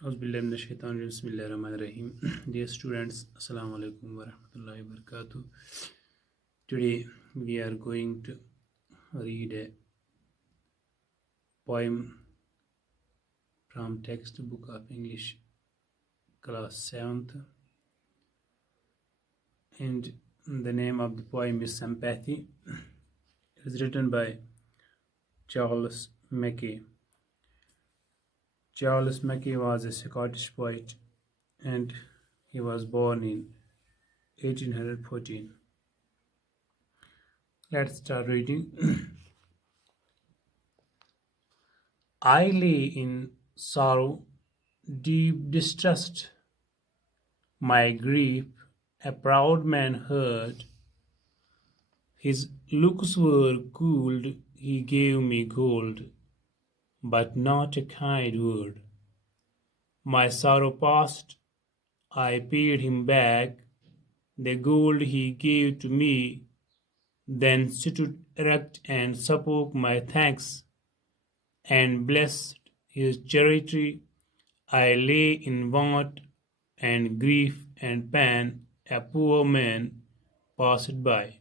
Auzubillahiminash-shaytanir-rajim. Bismillahir-rahmanir-rahim. Dear students, Assalamu alaikum wa rahmatullahi wa barakatuh. Today we are going to read a poem from textbook of English class 7th, and the name of the poem is Sympathy. It is written by Charles Mackay. Charles Mackay was a Scottish poet and he was born in 1814. Let's start reading. I lay in sorrow, deep distrust. My grief a proud man heard. His looks were cooled, he gave me gold, but not a kind word. My sorrow past, I paid him back the gold he gave to me, then stood erect and spoke my thanks, and blessed his charity. I lay in want and grief and pain, a poor man passed by.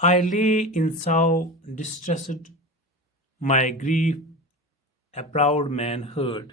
I lay in sorrow distressed, my grief a proud man heard.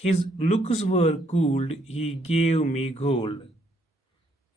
His looks were cooled, he gave me gold,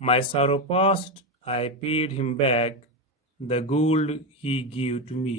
My sorrow past, I paid him back the gold he gave to me.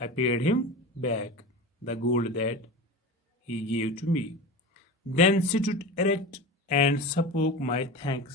I paid him back the gold that he gave to me. Then stood erect and spoke my thanks.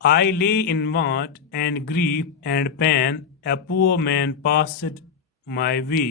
I lay in want and grief and pain, a poor man passed my way.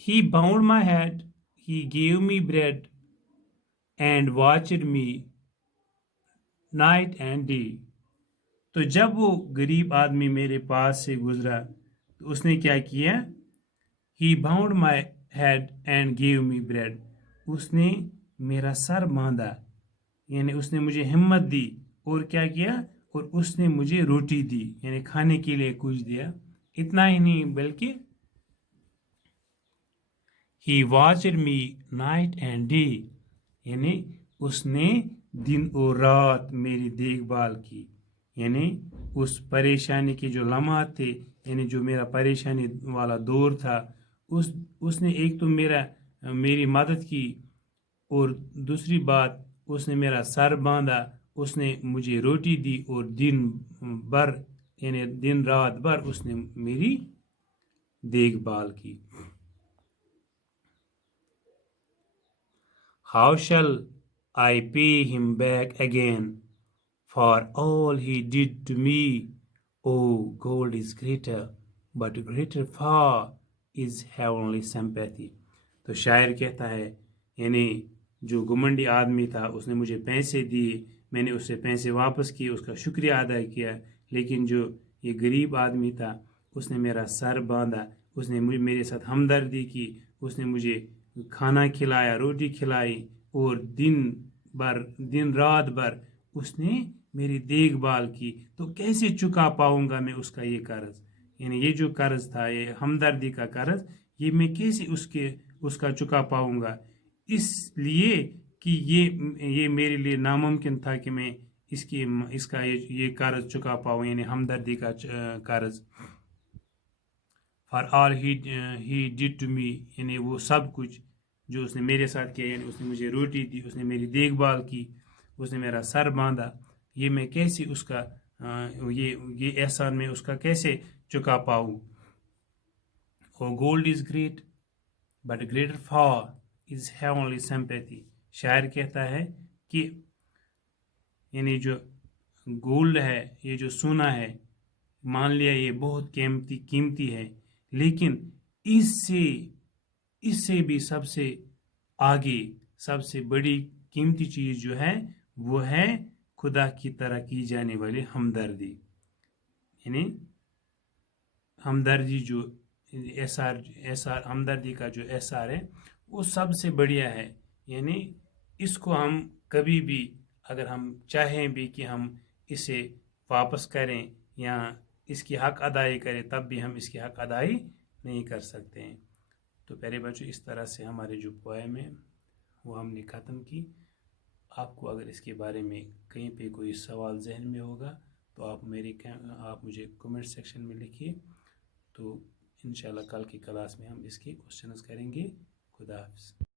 He bound my head, he gave me bread and watched me night and day. تو جب وہ غریب آدمی میرے پاس سے گزرا تو اس نے کیا کیا؟ He bound my head and gave me bread. اس نے میرا سر باندھا، یعنی اس نے مجھے ہمت دی، اور کیا کیا؟ اور اس نے مجھے روٹی دی، یعنی کھانے کے لیے کچھ دیا۔ اتنا ہی نہیں بلکہ He watched me night and day، یعنی اس نے دن اور رات میری دیکھ بھال کی، یعنی اس پریشانی کے جو لمحات تھے، یعنی جو میرا پریشانی والا دور تھا، اس نے ایک تو میری مدد کی، اور دوسری بات اس نے میرا سر باندھا، اس نے مجھے روٹی دی، اور دن بھر یعنی دن رات بھر اس نے میری دیکھ بھال کی۔ How shall I pay him back again for all he did to me? Oh, gold is greater, but greater far is heavenly sympathy. تو شاعر کہتا ہے، یعنی جو گمنڈی آدمی تھا اس نے مجھے پیسے دیے، میں نے اس سے پیسے واپس کیے، اس کا شکریہ ادا کیا، لیکن جو یہ غریب آدمی تھا اس نے میرا سر باندھا، اس نے میرے ساتھ ہمدردی کی، اس نے مجھے کھانا کھلایا، روٹی کھلائی، اور دن رات بھر اس نے میری دیکھ بھال کی۔ تو کیسے چکا پاؤں گا میں اس کا یہ قرض؟ یعنی یہ جو قرض تھا، یہ ہمدردی کا قرض، یہ میں کیسے اس کا چکا پاؤں گا؟ اس لیے کہ یہ میرے لیے ناممکن تھا کہ میں اس کا یہ قرض چکا پاؤں، یعنی ہمدردی کا قرض۔ For all he did to me، یعنی وہ سب کچھ جو اس نے میرے ساتھ کیا، یعنی اس نے مجھے روٹی دی، اس نے میری دیکھ بھال کی، اس نے میرا سر باندھا، یہ میں کیسے اس کا یہ احسان میں اس کا کیسے چکا پاؤں؟ Oh, gold is great, but greater far is heavenly sympathy. شاعر کہتا ہے کہ یعنی جو گولڈ ہے، یہ جو سونا ہے، مان لیا یہ بہت قیمتی ہے، لیکن اس سے بھی سب سے آگے، سب سے بڑی قیمتی چیز جو ہے وہ ہے خدا کی طرح کی جانے والی ہمدردی، یعنی ہمدردی جو ہمدردی کا جو احسار ہے وہ سب سے بڑھیا ہے، یعنی اس کو ہم کبھی بھی اگر ہم چاہیں بھی کہ ہم اسے واپس کریں یا اس کی حق ادائی کریں، تب بھی ہم اس کی حق ادائی نہیں کر سکتے ہیں۔ تو پیارے بچوں، اس طرح سے ہمارے جو پوائم ہے وہ ہم نے ختم کی۔ آپ کو اگر اس کے بارے میں کہیں پہ کوئی سوال ذہن میں ہوگا تو آپ مجھے کمنٹ سیکشن میں لکھیے، تو انشاءاللہ کل کی کلاس میں ہم اس کے کوسچنز کریں گے۔ خدا حافظ۔